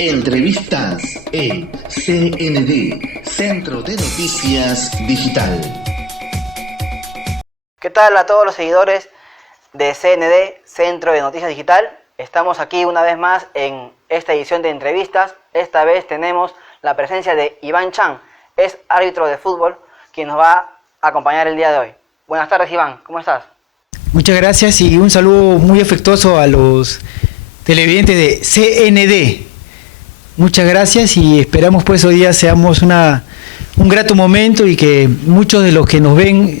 Entrevistas en CND, Centro de Noticias Digital. ¿Qué tal a todos los seguidores de CND, Centro de Noticias Digital? Estamos aquí una vez más en esta edición de entrevistas. Esta vez tenemos la presencia de Iván Chan, es árbitro de fútbol, quien nos va a acompañar el día de hoy. Buenas tardes, Iván, ¿cómo estás? Muchas gracias y un saludo muy afectuoso a los televidentes de CND. Muchas gracias y esperamos pues hoy día seamos un grato momento y que muchos de los que nos ven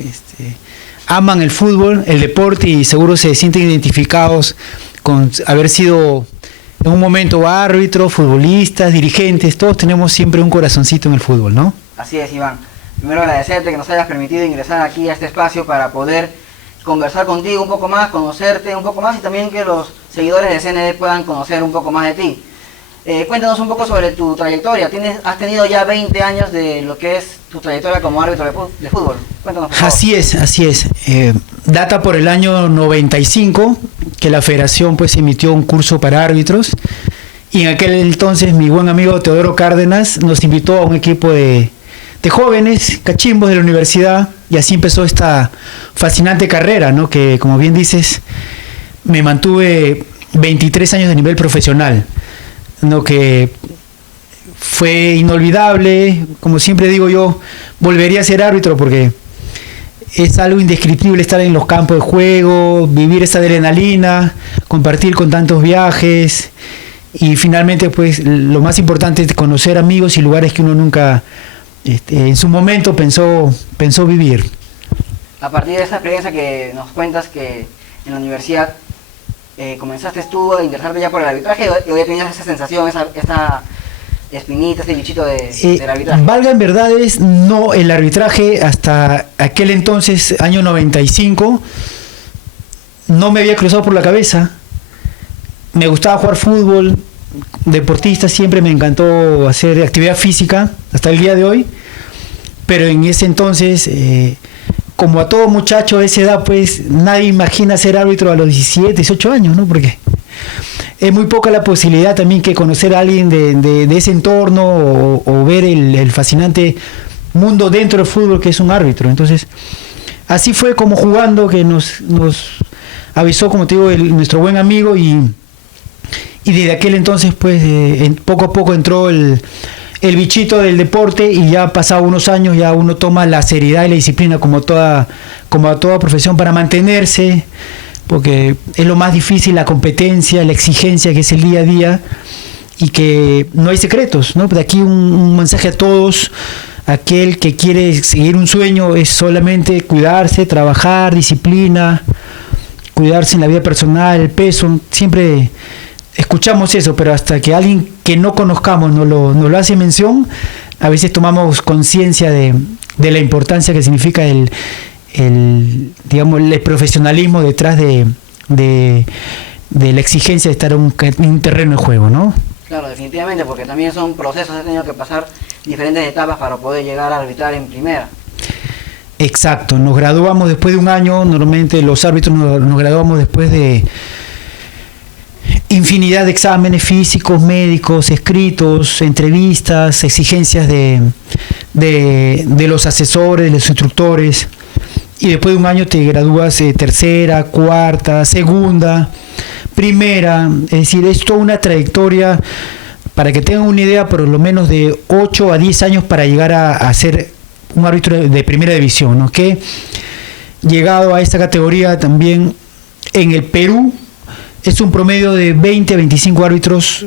aman el fútbol, el deporte y seguro se sienten identificados con haber sido en un momento árbitros, futbolistas, dirigentes. Todos tenemos siempre un corazoncito en el fútbol, ¿no? Así es, Iván. Primero agradecerte que nos hayas permitido ingresar aquí a este espacio para poder conversar contigo un poco más, conocerte un poco más y también que los seguidores de CND puedan conocer un poco más de ti. Cuéntanos un poco sobre tu trayectoria. Has tenido ya 20 años de lo que es tu trayectoria como árbitro de fútbol. Cuéntanos, por favor. Así es. Data por el año 95 que la federación pues emitió un curso para árbitros y en aquel entonces mi buen amigo Teodoro Cárdenas nos invitó a un equipo de jóvenes cachimbos de la universidad y así empezó esta fascinante carrera, ¿no? Que como bien dices me mantuve 23 años de nivel profesional, ¿no? Que fue inolvidable. Como siempre digo yo, volvería a ser árbitro porque es algo indescriptible estar en los campos de juego, vivir esa adrenalina, compartir con tantos viajes y finalmente pues lo más importante es conocer amigos y lugares que uno nunca en su momento pensó vivir. A partir de esa experiencia que nos cuentas que en la universidad comenzaste tú a interesarte ya por el arbitraje o ya tenías esa sensación, esa espinita, ese bichito del arbitraje. Valga en verdades, no, el arbitraje hasta aquel entonces, año 95, no me había cruzado por la cabeza. Me gustaba jugar fútbol, deportista, siempre me encantó hacer actividad física, hasta el día de hoy, pero en ese entonces, como a todo muchacho de esa edad, pues nadie imagina ser árbitro a los 17, 18 años, ¿no? Porque es muy poca la posibilidad también que conocer a alguien de ese entorno o ver el fascinante mundo dentro del fútbol que es un árbitro. Entonces, así fue como jugando que nos avisó, como te digo, nuestro buen amigo y desde aquel entonces, pues, poco a poco entró el bichito del deporte y ya pasado unos años ya uno toma la seriedad y la disciplina como a toda profesión para mantenerse, porque es lo más difícil, la competencia, la exigencia que es el día a día y que no hay secretos, ¿no? De aquí un mensaje a todos, aquel que quiere seguir un sueño es solamente cuidarse, trabajar, disciplina, cuidarse en la vida personal, el peso, siempre escuchamos eso, pero hasta que alguien que no conozcamos nos lo hace mención, a veces tomamos conciencia de la importancia que significa el profesionalismo detrás de la exigencia de estar en un terreno de juego, ¿no? Claro, definitivamente, porque también son procesos, he tenido que pasar diferentes etapas para poder llegar a arbitrar en primera. Exacto, nos graduamos después de un año, normalmente los árbitros nos graduamos después de infinidad de exámenes físicos, médicos, escritos, entrevistas, exigencias de los asesores, de los instructores, y después de un año te gradúas tercera, cuarta, segunda, primera. Es decir, es toda una trayectoria para que tengan una idea, por lo menos de 8 a 10 años para llegar a ser un árbitro de primera división, ¿no? Que llegado a esta categoría también en el Perú es un promedio de 20 a 25 árbitros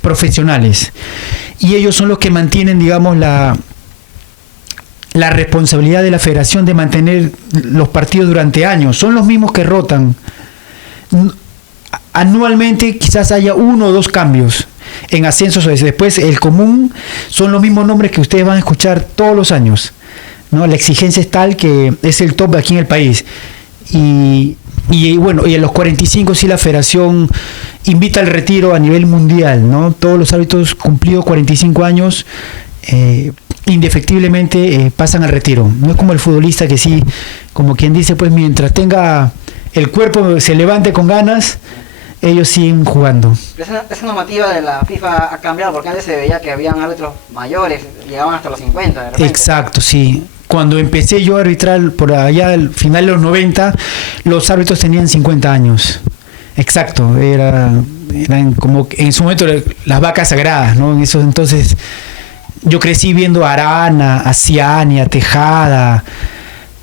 profesionales y ellos son los que mantienen, digamos, la responsabilidad de la federación de mantener los partidos durante años. Son los mismos que rotan. Anualmente quizás haya 1 o 2 cambios en ascensos. Después el común son los mismos nombres que ustedes van a escuchar todos los años, ¿no? La exigencia es tal que es el top aquí en el país. Y bueno, y en los 45 sí la federación invita al retiro a nivel mundial, ¿no? Todos los árbitros cumplidos 45 años indefectiblemente pasan al retiro. No es como el futbolista que sí, como quien dice, pues mientras tenga el cuerpo se levante con ganas, ellos siguen jugando. Esa normativa de la FIFA ha cambiado, porque antes se veía que habían árbitros mayores, llegaban hasta los 50 de repente. Exacto, sí. Cuando empecé yo a arbitrar por allá al final de los 90, los árbitros tenían 50 años. Exacto, eran como en su momento las vacas sagradas, ¿no? En esos entonces yo crecí viendo a Arana, a Ciani, a Tejada,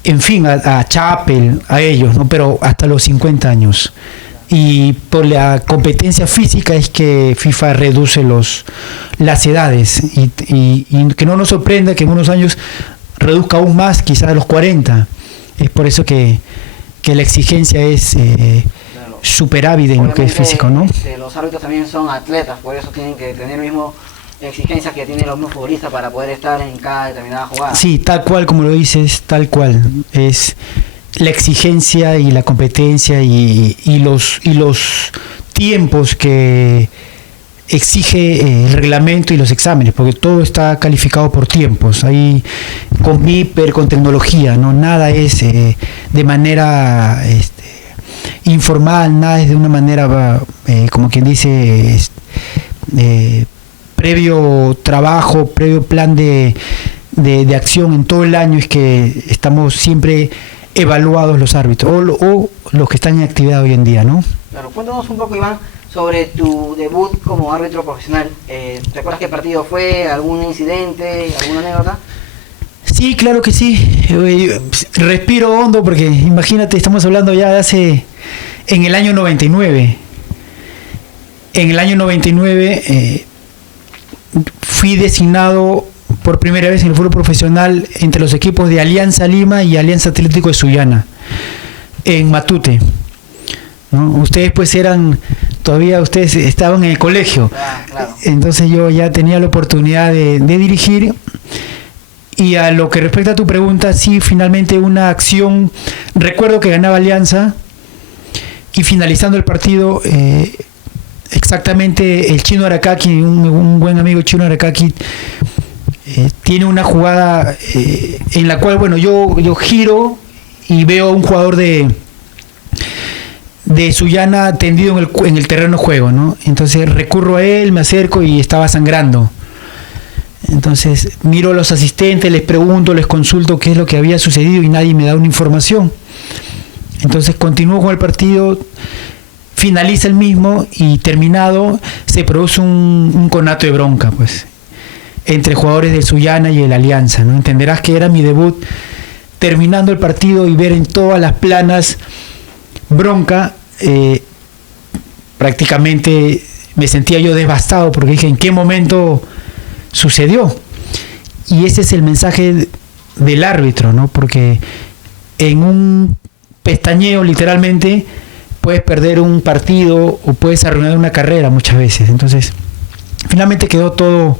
en fin, a Chappell, a ellos, ¿no? Pero hasta los 50 años. Y por la competencia física es que FIFA reduce las edades y que no nos sorprenda que en unos años reduzca aún más, quizás a los 40. Es por eso que la exigencia es Claro. superávida en lo que es físico, ¿no? Los árbitros también son atletas, por eso tienen que tener mismo exigencias que tienen los mismos futbolistas para poder estar en cada determinada jugada. Sí, tal cual como lo dices, tal cual. Es la exigencia y la competencia y los tiempos que exige el reglamento y los exámenes, porque todo está calificado por tiempos, ahí con Viper, con tecnología, no nada es de manera informal, nada es de una manera como quien dice previo trabajo, previo plan de acción en todo el año, es que estamos siempre evaluados los árbitros o los que están en actividad hoy en día, ¿no? Claro, cuéntanos un poco, Iván, sobre tu debut como árbitro profesional. ¿Recuerdas qué partido fue? ¿Algún incidente? ¿Alguna anécdota? Sí, claro que sí. Respiro hondo porque imagínate, estamos hablando ya de en el año 99. En el año 99 fui designado por primera vez en el fútbol profesional entre los equipos de Alianza Lima y Alianza Atlético de Sullana, en Matute, ¿no? Ustedes pues todavía ustedes estaban en el colegio, Claro. Entonces yo ya tenía la oportunidad de dirigir. Y a lo que respecta a tu pregunta, sí, finalmente una acción, recuerdo que ganaba Alianza y finalizando el partido, exactamente el Chino Aracaki, un buen amigo Chino Aracaki, tiene una jugada en la cual, bueno, yo giro y veo a un jugador de Sullana tendido en el terreno de juego, ¿no? Entonces recurro a él, me acerco y estaba sangrando. Entonces miro a los asistentes, les pregunto, les consulto qué es lo que había sucedido y nadie me da una información. Entonces continúo con el partido, finaliza el mismo y terminado se produce un conato de bronca, pues, entre jugadores de Sullana y el Alianza, ¿no? Entenderás que era mi debut terminando el partido y ver en todas las planas bronca. Prácticamente me sentía yo devastado porque dije, ¿en qué momento sucedió? Y ese es el mensaje del árbitro, ¿no? Porque en un pestañeo literalmente puedes perder un partido o puedes arruinar una carrera muchas veces. Entonces finalmente quedó todo,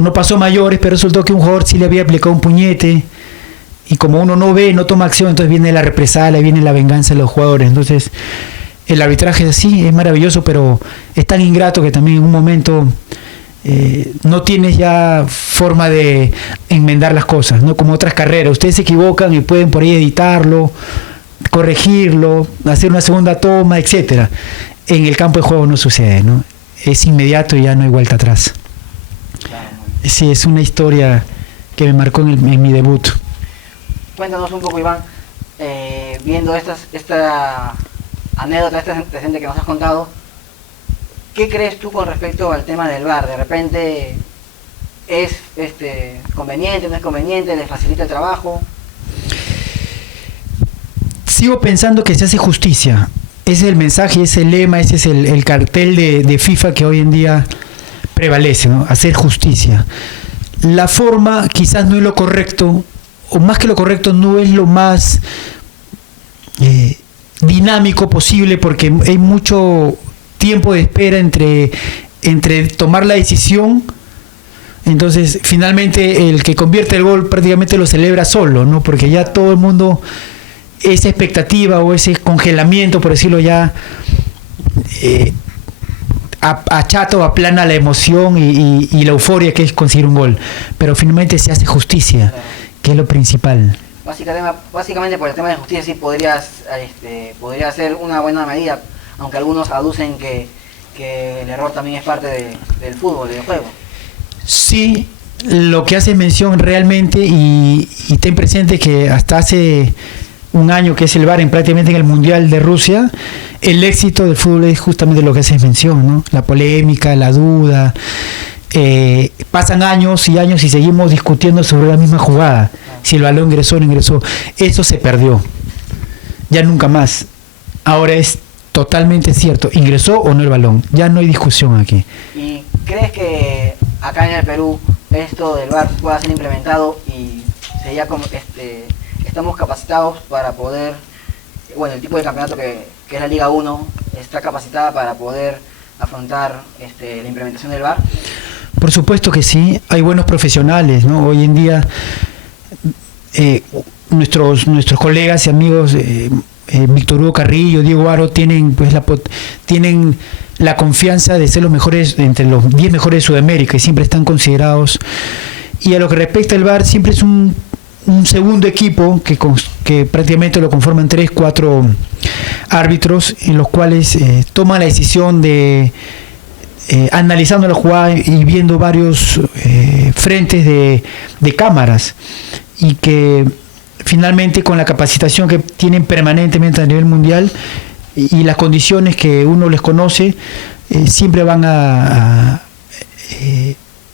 no pasó mayores, pero resultó que un jugador sí le había aplicado un puñete y como uno no ve, no toma acción, entonces viene la represalia, viene la venganza de los jugadores. Entonces el arbitraje es así, es maravilloso, pero es tan ingrato que también en un momento no tienes ya forma de enmendar las cosas, ¿no? Como otras carreras, ustedes se equivocan y pueden por ahí editarlo, corregirlo, hacer una segunda toma, etcétera. En el campo de juego no sucede, ¿no? Es inmediato y ya no hay vuelta atrás. Claro. Sí, es una historia que me marcó en mi debut. Cuéntanos un poco, Iván, viendo esta anécdota, este antecedente que nos has contado, ¿qué crees tú con respecto al tema del VAR? ¿De repente es conveniente, no es conveniente, le facilita el trabajo? Sigo pensando que se hace justicia. Ese es el mensaje, ese es el lema, ese es el cartel de FIFA que hoy en día prevalece, ¿no? Hacer justicia. La forma quizás no es lo correcto, o más que lo correcto, no es lo más dinámico posible, porque hay mucho tiempo de espera entre tomar la decisión. Entonces finalmente el que convierte el gol prácticamente lo celebra solo, ¿no? Porque ya todo el mundo, esa expectativa o ese congelamiento, por decirlo ya, achata o aplana la emoción y la euforia que es conseguir un gol, pero finalmente se hace justicia, que es lo principal. Básicamente por el tema de justicia sí podría ser una buena medida. aunque algunos aducen que el error también es parte del fútbol, del juego. Sí, lo que hace mención realmente, y ten presente que hasta hace un año que es el VAR prácticamente en el Mundial de Rusia, el éxito del fútbol es justamente lo que haces mención, ¿no? La polémica, la duda. Pasan años y años y seguimos discutiendo sobre la misma jugada, si el balón ingresó o no ingresó. Eso se perdió, ya nunca más. Ahora es totalmente cierto, ingresó o no el balón, ya no hay discusión aquí. ¿Y crees que acá en el Perú esto del VAR pueda ser implementado y sería como estamos capacitados para poder, bueno, el tipo de campeonato que es la Liga 1 está capacitada para poder afrontar la implementación del VAR? Por supuesto que sí, hay buenos profesionales, ¿no? Hoy en día nuestros colegas y amigos Víctor Hugo Carrillo, Diego Aro tienen tienen la confianza de ser los mejores, entre los 10 mejores de Sudamérica, y siempre están considerados. Y a lo que respecta al VAR, siempre es un segundo equipo que prácticamente lo conforman 3-4 árbitros, en los cuales toman la decisión de analizando la jugada y viendo varios frentes de cámaras, y que finalmente con la capacitación que tienen permanentemente a nivel mundial y las condiciones que uno les conoce, siempre van a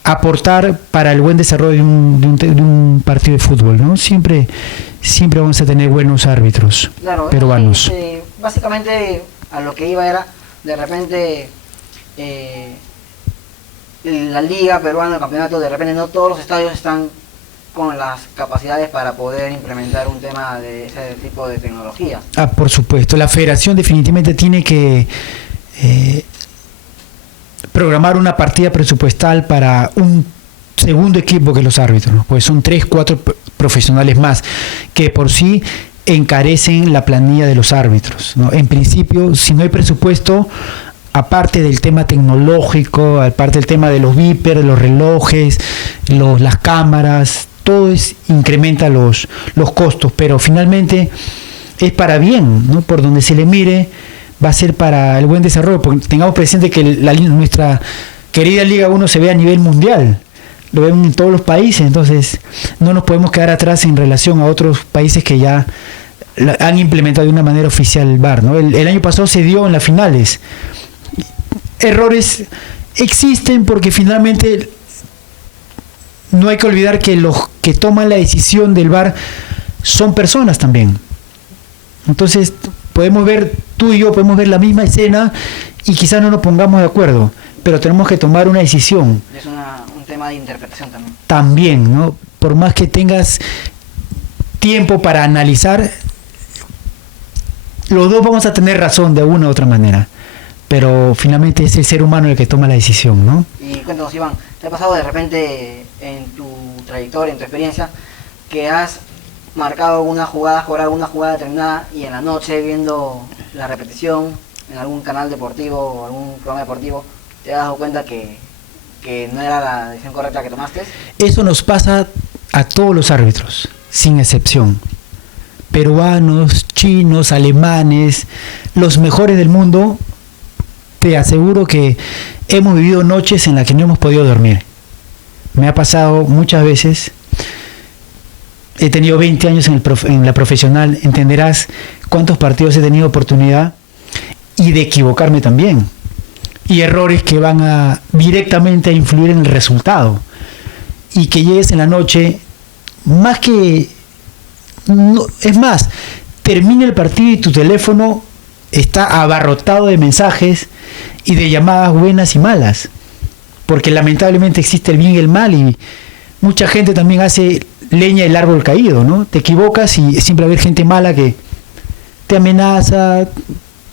aportar para el buen desarrollo de un partido de fútbol, ¿no? Siempre vamos a tener buenos árbitros, claro, peruanos. Básicamente a lo que iba era, de repente la liga peruana, el campeonato, de repente no todos los estadios están con las capacidades para poder implementar un tema de ese tipo de tecnología. Por supuesto, la federación definitivamente tiene que programar una partida presupuestal para un segundo equipo que los árbitros, ¿no? Pues son 3-4 profesionales más que por sí encarecen la planilla de los árbitros, ¿no? En principio, si no hay presupuesto, aparte del tema tecnológico, aparte del tema de los vipers, los relojes, las cámaras, todo incrementa los costos, pero finalmente es para bien, ¿no? Por donde se le mire, va a ser para el buen desarrollo, porque tengamos presente que nuestra querida Liga 1 se ve a nivel mundial, lo ven en todos los países, entonces no nos podemos quedar atrás en relación a otros países que ya han implementado de una manera oficial el VAR, ¿no? El año pasado se dio en las finales. Errores existen porque finalmente no hay que olvidar que los que toman la decisión del VAR son personas también. Entonces tú y yo podemos ver la misma escena y quizás no nos pongamos de acuerdo, pero tenemos que tomar una decisión. Es un tema de interpretación también. También, ¿no? Por más que tengas tiempo para analizar, los dos vamos a tener razón de una u otra manera, pero finalmente es el ser humano el que toma la decisión, ¿no? Y cuéntanos, Iván, ¿te ha pasado de repente en tu trayectoria, en tu experiencia, que has marcado alguna jugada, cobrado alguna jugada determinada y en la noche viendo la repetición en algún canal deportivo o algún programa deportivo, te has dado cuenta que no era la decisión correcta que tomaste? Eso nos pasa a todos los árbitros, sin excepción. Peruanos, chinos, alemanes, los mejores del mundo. Te aseguro que hemos vivido noches en las que no hemos podido dormir. Me ha pasado muchas veces. He tenido 20 años en la profesional. Entenderás cuántos partidos he tenido oportunidad y de equivocarme también. Y errores que van directamente a influir en el resultado. Y que llegues en la noche, más que... No, es más, termina el partido y tu teléfono está abarrotado de mensajes y de llamadas buenas y malas, porque lamentablemente existe el bien y el mal, y mucha gente también hace leña del árbol caído, ¿no? Te equivocas y siempre va a haber gente mala que te amenaza,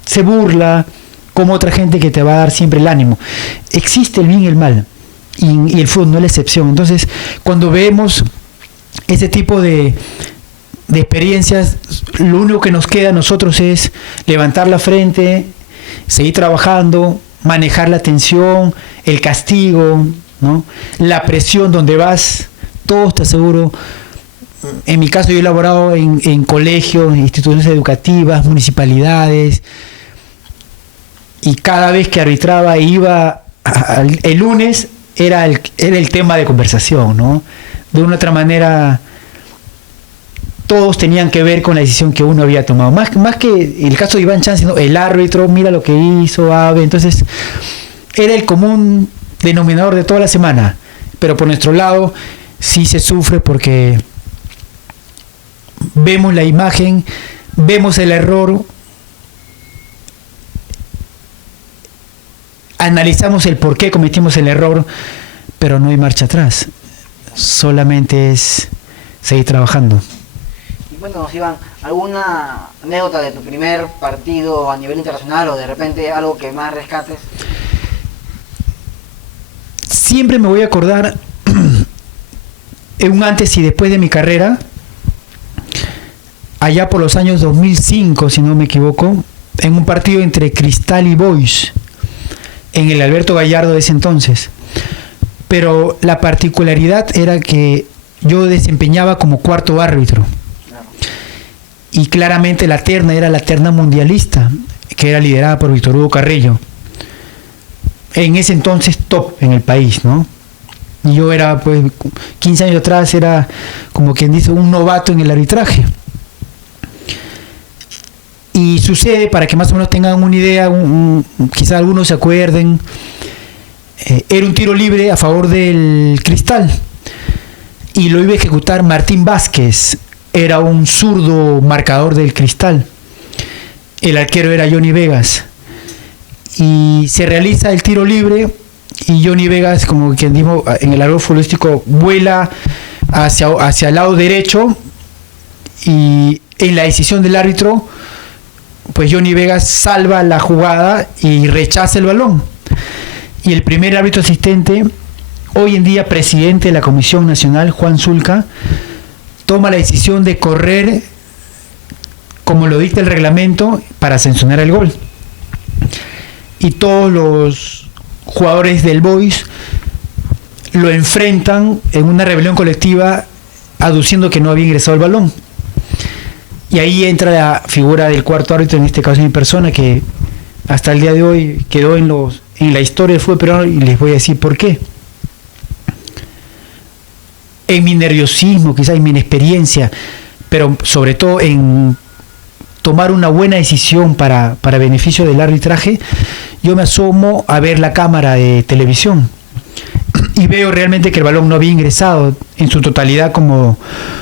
se burla, como otra gente que te va a dar siempre el ánimo. Existe el bien y el mal, y el fútbol no es la excepción. Entonces, cuando vemos ese tipo de experiencias, lo único que nos queda a nosotros es levantar la frente, seguir trabajando, manejar la tensión, el castigo, ¿no? La presión donde vas. Todos, te aseguro, en mi caso yo he laborado en colegios, instituciones educativas, municipalidades. y cada vez que arbitraba el lunes era el tema de conversación, ¿no? De una u otra manera todos tenían que ver con la decisión que uno había tomado, más que el caso de Iván Chance, ¿no? El árbitro, mira lo que hizo Ave. Entonces era el común denominador de toda la semana, pero por nuestro lado sí se sufre porque vemos la imagen, vemos el error, analizamos el por qué cometimos el error, pero no hay marcha atrás, solamente es seguir trabajando. Y cuéntanos, Iván, ¿alguna anécdota de tu primer partido a nivel internacional o de repente algo que más rescates? Siempre me voy a acordar en un antes y después de mi carrera, allá por los años 2005, si no me equivoco, en un partido entre Cristal y Boys, en el Alberto Gallardo de ese entonces. Pero la particularidad era que yo desempeñaba como cuarto árbitro. Y claramente la terna era la terna mundialista, que era liderada por Víctor Hugo Carrillo. En ese entonces top en el país, ¿no? Y yo era, pues, 15 años atrás, era como quien dice un novato en el arbitraje. Y sucede, para que más o menos tengan una idea, quizás algunos se acuerden, era un tiro libre a favor del Cristal y lo iba a ejecutar Martín Vázquez, era un zurdo marcador del Cristal, el arquero era Johnny Vegas, y se realiza el tiro libre y Johnny Vegas, como quien dijo en el argot futbolístico, vuela hacia el lado derecho, y en la decisión del árbitro, pues Johnny Vegas salva la jugada y rechaza el balón. Y el primer árbitro asistente, hoy en día presidente de la Comisión Nacional, Juan Zulca, toma la decisión de correr como lo dicta el reglamento para sancionar el gol. Y todos los jugadores del Boys lo enfrentan en una rebelión colectiva aduciendo que no había ingresado el balón. Y ahí entra la figura del cuarto árbitro, en este caso mi persona, que hasta el día de hoy quedó en la historia del fútbol peruano, y les voy a decir por qué. En mi nerviosismo, quizás en mi inexperiencia, pero sobre todo en tomar una buena decisión para beneficio del arbitraje, yo me asomo a ver la cámara de televisión y veo realmente que el balón no había ingresado en su totalidad como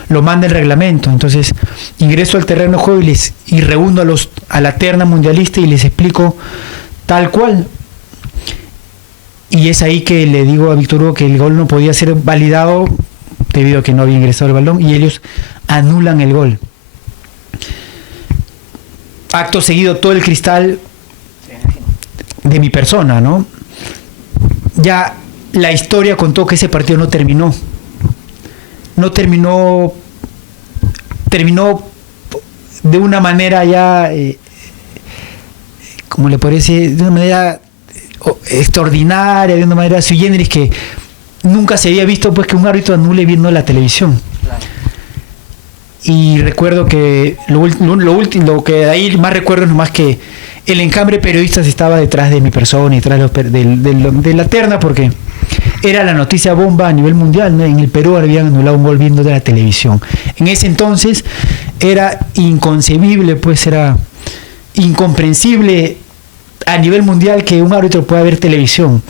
lo manda el reglamento. Entonces ingreso al terreno de juego y reúno a la terna mundialista y les explico tal cual. Y es ahí que le digo a Víctor Hugo que el gol no podía ser validado debido a que no había ingresado el balón, y ellos anulan el gol. Acto seguido todo el Cristal de mi persona, ¿no? Ya la historia contó que ese partido no terminó. Terminó de una manera ya, como le parece, de una manera extraordinaria, de una manera sui generis, que nunca se había visto, pues, que un árbitro anule viendo la televisión. Claro. Y recuerdo que lo último que de ahí más recuerdo es nomás que el enjambre de periodistas estaba detrás de mi persona y detrás de la terna, porque era la noticia bomba a nivel mundial, ¿no? En el Perú habían anulado un gol viendo de la televisión. En ese entonces era inconcebible, pues era incomprensible a nivel mundial que un árbitro pueda ver televisión.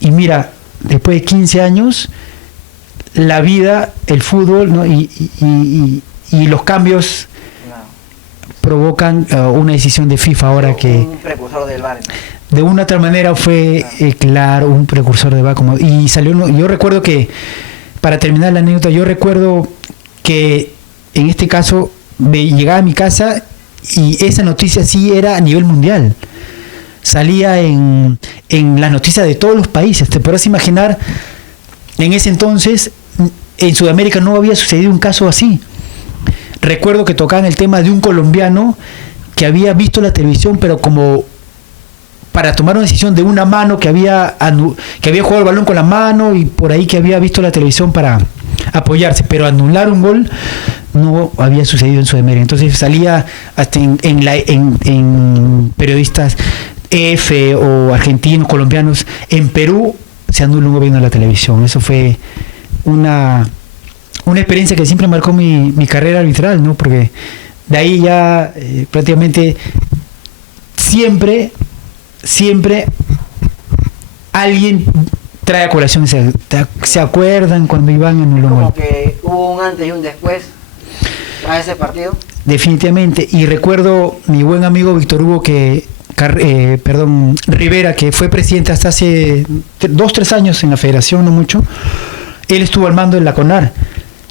Y mira, después de 15 años, la vida, el fútbol, ¿no? y los cambios provocan una decisión de FIFA ahora que... Un precursor del VAR. De una otra manera fue, claro, un precursor de VAR. Y salió, yo recuerdo que, para terminar la anécdota, yo recuerdo que en este caso llegaba a mi casa y esa noticia sí era a nivel mundial. Salía en las noticias de todos los países. Te podrás imaginar, en ese entonces, en Sudamérica no había sucedido un caso así. Recuerdo que tocaban el tema de un colombiano que había visto la televisión, pero como para tomar una decisión de una mano, que había jugado el balón con la mano y por ahí que había visto la televisión para apoyarse, pero anular un gol no había sucedido en Sudamérica. Entonces salía hasta en periodistas F o argentinos, colombianos. En Perú se anula un gobierno de la televisión. Eso fue una experiencia que siempre marcó mi carrera arbitral, ¿no? Porque de ahí ya prácticamente siempre alguien trae a colación, se acuerdan cuando Iván anuló un Como gol. que hubo un antes y un después a ese partido. Definitivamente, y recuerdo mi buen amigo Víctor Hugo Rivera, que fue presidente hasta hace 2-3 años en la federación, no mucho. Él estuvo al mando de la CONAR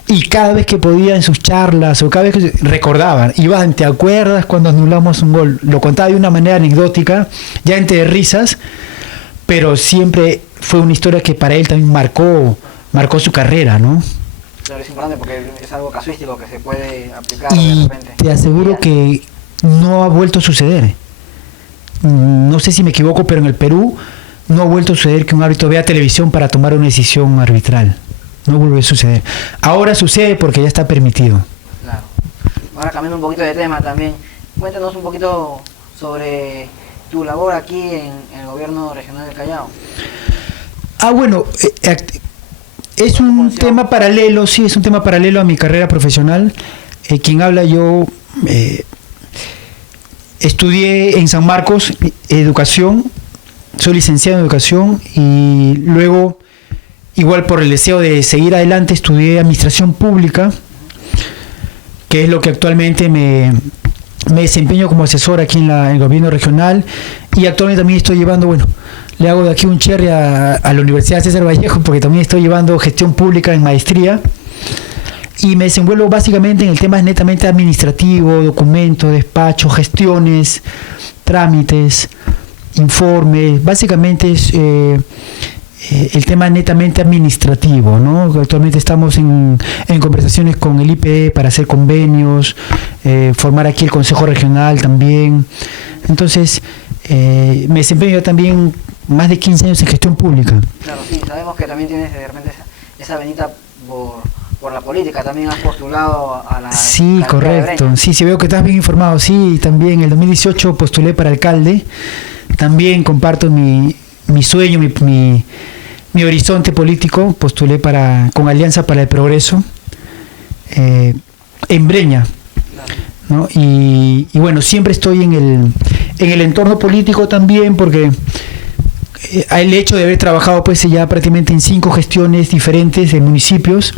y cada vez que podía en sus charlas o cada vez que recordaban, Iván, ¿te acuerdas cuando anulamos un gol? Lo contaba de una manera anecdótica, ya entre risas, pero siempre fue una historia que para él también marcó su carrera, ¿no? Claro, es importante porque es algo casuístico que se puede aplicar de Y repente. te aseguro que no ha vuelto a suceder. No sé si me equivoco, pero en el Perú no ha vuelto a suceder que un árbitro vea televisión para tomar una decisión arbitral. No vuelve a suceder. Ahora sucede porque ya está permitido. Claro. Ahora cambiando un poquito de tema también, cuéntanos un poquito sobre tu labor aquí en el gobierno regional del Callao. Bueno, es un tema paralelo, sí, es un tema paralelo a mi carrera profesional. Quien habla, yo estudié en San Marcos educación, soy licenciado en educación y luego, igual por el deseo de seguir adelante, estudié administración pública, que es lo que actualmente me desempeño como asesor aquí en el gobierno regional, y actualmente también estoy llevando, le hago de aquí un cherry a la Universidad César Vallejo, porque también estoy llevando gestión pública en maestría, y me desenvuelvo básicamente en el tema netamente administrativo, documentos, despachos, gestiones, trámites, informes, básicamente es el tema netamente administrativo, ¿no? Actualmente estamos en conversaciones con el IPE para hacer convenios, formar aquí el Consejo Regional también. Entonces, me desempeño también más de 15 años en gestión pública. Claro, sí, sabemos que también tienes de repente esa venita por la política, también has postulado a la... Sí, correcto. Sí, veo que estás bien informado. Sí, también en el 2018 postulé para alcalde. También comparto mi sueño, mi horizonte político. Postulé con Alianza para el Progreso en Breña, ¿no? Y bueno, siempre estoy en el entorno político también, porque el hecho de haber trabajado pues ya prácticamente en 5 gestiones diferentes en municipios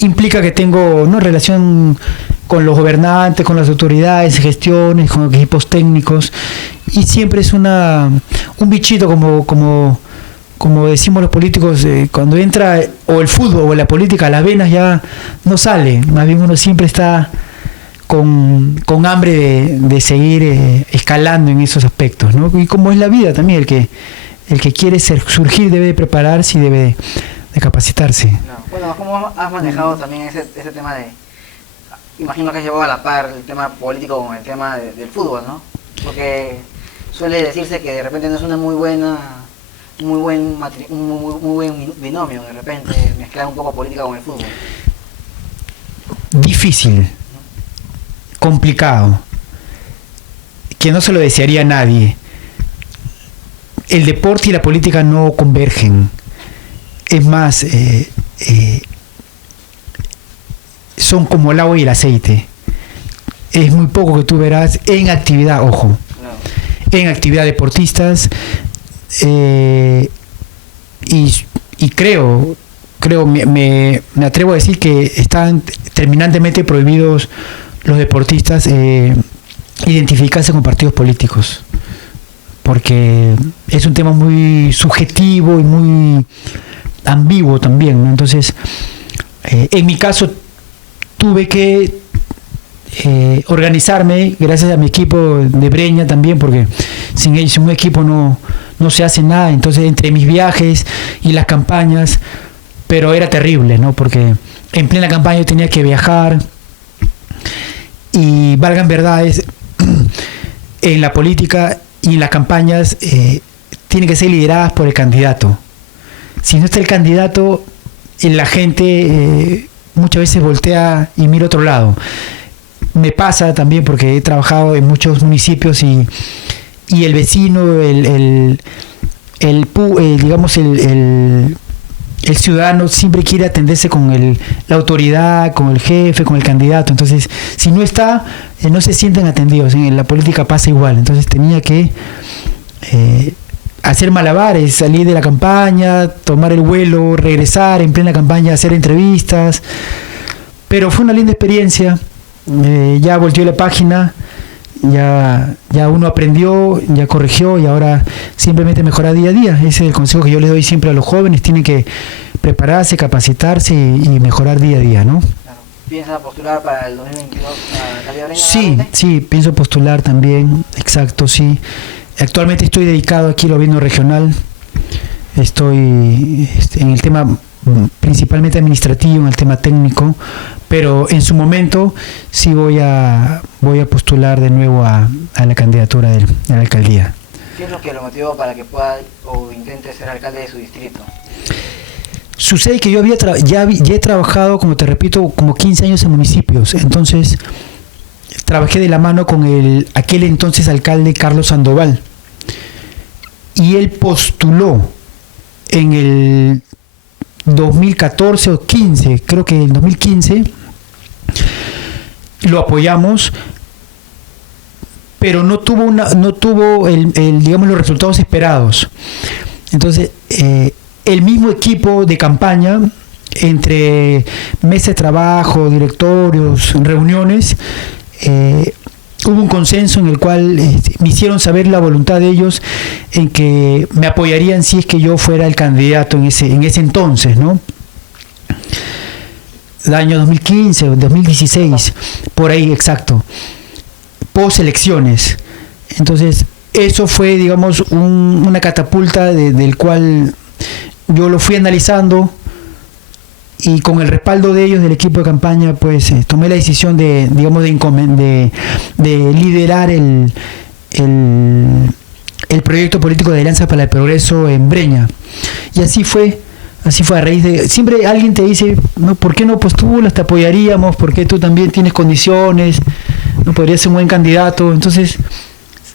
implica que tengo una relación con los gobernantes, con las autoridades, gestiones, con equipos técnicos, y siempre es un bichito como decimos los políticos, cuando entra o el fútbol o la política, las venas ya no sale, más bien uno siempre está con hambre de seguir escalando en esos aspectos, ¿no? Y como es la vida también, el que quiere surgir debe de prepararse y debe de capacitarse. No. Bueno, ¿cómo has manejado también ese tema de... Imagino que has llevado a la par el tema político con el tema del fútbol, ¿no? Porque suele decirse que de repente no es una muy buen binomio, de repente mezclar un poco política con el fútbol. Difícil, complicado, que no se lo desearía a nadie. El deporte y la política no convergen. Es más, son como el agua y el aceite. Es muy poco que tú verás en actividad, ojo, no. En actividad deportistas, y creo, me atrevo a decir que están terminantemente prohibidos los deportistas identificarse con partidos políticos, porque es un tema muy subjetivo y muy ambiguo también, ¿no? Entonces, en mi caso tuve que organizarme gracias a mi equipo de Breña también, porque sin ellos, sin un equipo no se hace nada. Entonces, entre mis viajes y las campañas, pero era terrible, ¿no? Porque en plena campaña yo tenía que viajar, y valgan verdades, en la política y en las campañas tienen que ser lideradas por el candidato. Si no está el candidato, la gente muchas veces voltea y mira a otro lado. Me pasa también porque he trabajado en muchos municipios y y el vecino, digamos, el ciudadano siempre quiere atenderse con la autoridad, con el jefe, con el candidato. Entonces, si no está, no se sienten atendidos. En la política pasa igual. Entonces tenía que hacer malabares, salir de la campaña, tomar el vuelo, regresar en plena campaña, hacer entrevistas. Pero fue una linda experiencia. Ya volteó la página, ya uno aprendió, ya corrigió y ahora simplemente mejorar día a día. Ese es el consejo que yo les doy siempre a los jóvenes. Tienen que prepararse, capacitarse y mejorar día a día, ¿no? Claro. ¿Piensas postular para el 2022 a la alcaldía de Breña? Sí, pienso postular también, exacto, sí. Actualmente estoy dedicado aquí al gobierno regional. Estoy en el tema principalmente administrativo, en el tema técnico, pero en su momento sí voy a postular de nuevo a la candidatura de la alcaldía. ¿Qué es lo que lo motivó para que pueda o intente ser alcalde de su distrito? Sucede que yo ya he trabajado, como te repito, como 15 años en municipios. Entonces trabajé de la mano con aquel entonces alcalde Carlos Sandoval, y él postuló en el 2014 o 15, creo que en 2015 lo apoyamos, pero no tuvo digamos, los resultados esperados. Entonces el mismo equipo de campaña, entre mesas de trabajo, directorios, reuniones, hubo un consenso en el cual me hicieron saber la voluntad de ellos en que me apoyarían si es que yo fuera el candidato en ese entonces, ¿no? El año 2015 o 2016, por ahí, exacto, post elecciones. Entonces eso fue, digamos, una catapulta del cual yo lo fui analizando, y con el respaldo de ellos, del equipo de campaña, pues tomé la decisión de liderar el proyecto político de Alianza para el Progreso en Breña. Y así fue a raíz de... Siempre alguien te dice, no, ¿por qué no postulas? Te apoyaríamos, porque tú también tienes condiciones, no podrías ser un buen candidato. Entonces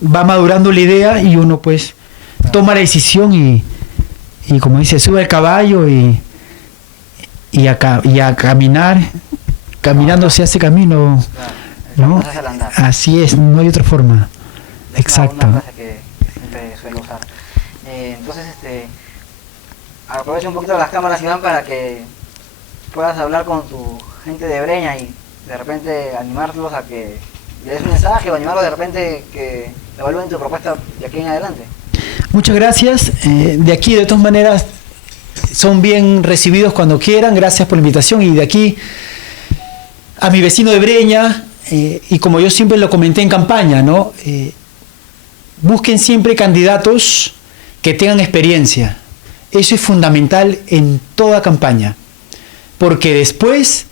va madurando la idea y uno pues toma la decisión y como dice, sube al caballo y a caminar, caminando se hace camino, ¿no? Así es, no hay otra forma. Exacto. Una frase que siempre suelo usar. Entonces, aprovecha un poquito las cámaras, Iván, para que puedas hablar con tu gente de Breña y de repente animarlos a que le des un mensaje, o animarlos de repente que evalúen tu propuesta de aquí en adelante. Muchas gracias. De aquí, de todas maneras, son bien recibidos cuando quieran. Gracias por la invitación. Y de aquí a mi vecino de Breña, y como yo siempre lo comenté en campaña, ¿no? Busquen siempre candidatos que tengan experiencia. Eso es fundamental en toda campaña, porque después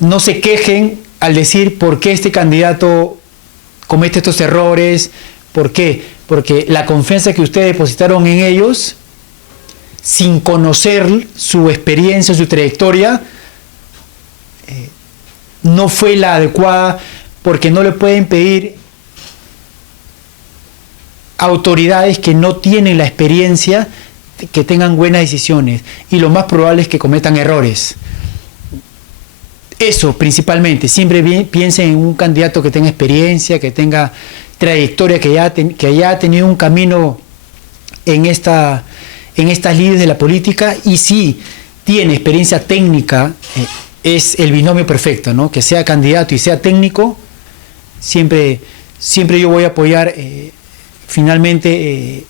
no se quejen al decir por qué este candidato comete estos errores. ¿Por qué? Porque la confianza que ustedes depositaron en ellos, sin conocer su experiencia, su trayectoria, no fue la adecuada, porque no le pueden pedir a autoridades que no tienen la experiencia que tengan buenas decisiones, y lo más probable es que cometan errores. Eso principalmente, siempre piensen en un candidato que tenga experiencia, que tenga trayectoria, que haya tenido un camino en estas lides de la política, y si tiene experiencia técnica, es el binomio perfecto, ¿no? Que sea candidato y sea técnico. Siempre yo voy a apoyar finalmente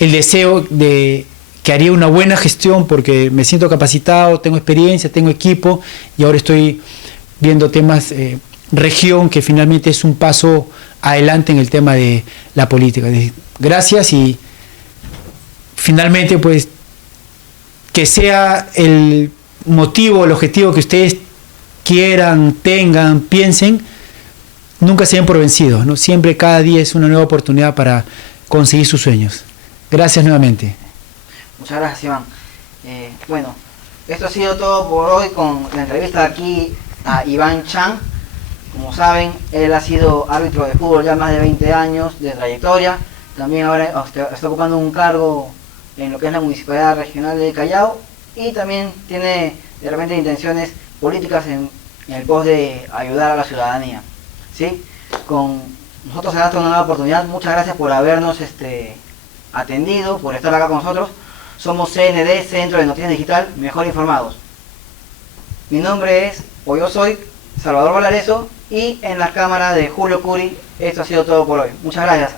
el deseo de que haría una buena gestión, porque me siento capacitado, tengo experiencia, tengo equipo, y ahora estoy viendo temas región, que finalmente es un paso adelante en el tema de la política. Gracias, y finalmente pues que sea el motivo, el objetivo que ustedes quieran, tengan, piensen, nunca se den por vencidos, ¿no? Siempre, cada día es una nueva oportunidad para conseguir sus sueños. Gracias nuevamente. Muchas gracias, Iván. Bueno, esto ha sido todo por hoy con la entrevista aquí a Iván Chan. Como saben, él ha sido árbitro de fútbol ya más de 20 años de trayectoria. También ahora está ocupando un cargo en lo que es la Municipalidad Regional de Callao, y también tiene de repente intenciones políticas en el pos de ayudar a la ciudadanía, ¿sí? Con nosotros se da una nueva oportunidad. Muchas gracias por habernos atendido, por estar acá con nosotros. Somos CND, Centro de Noticias Digital, mejor informados. Mi nombre es, o yo soy, Salvador Valareso, y en la cámara de Julio Curi. Esto ha sido todo por hoy. Muchas gracias.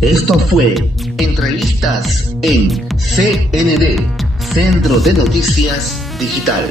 Esto fue Entrevistas en CND, Centro de Noticias Digital.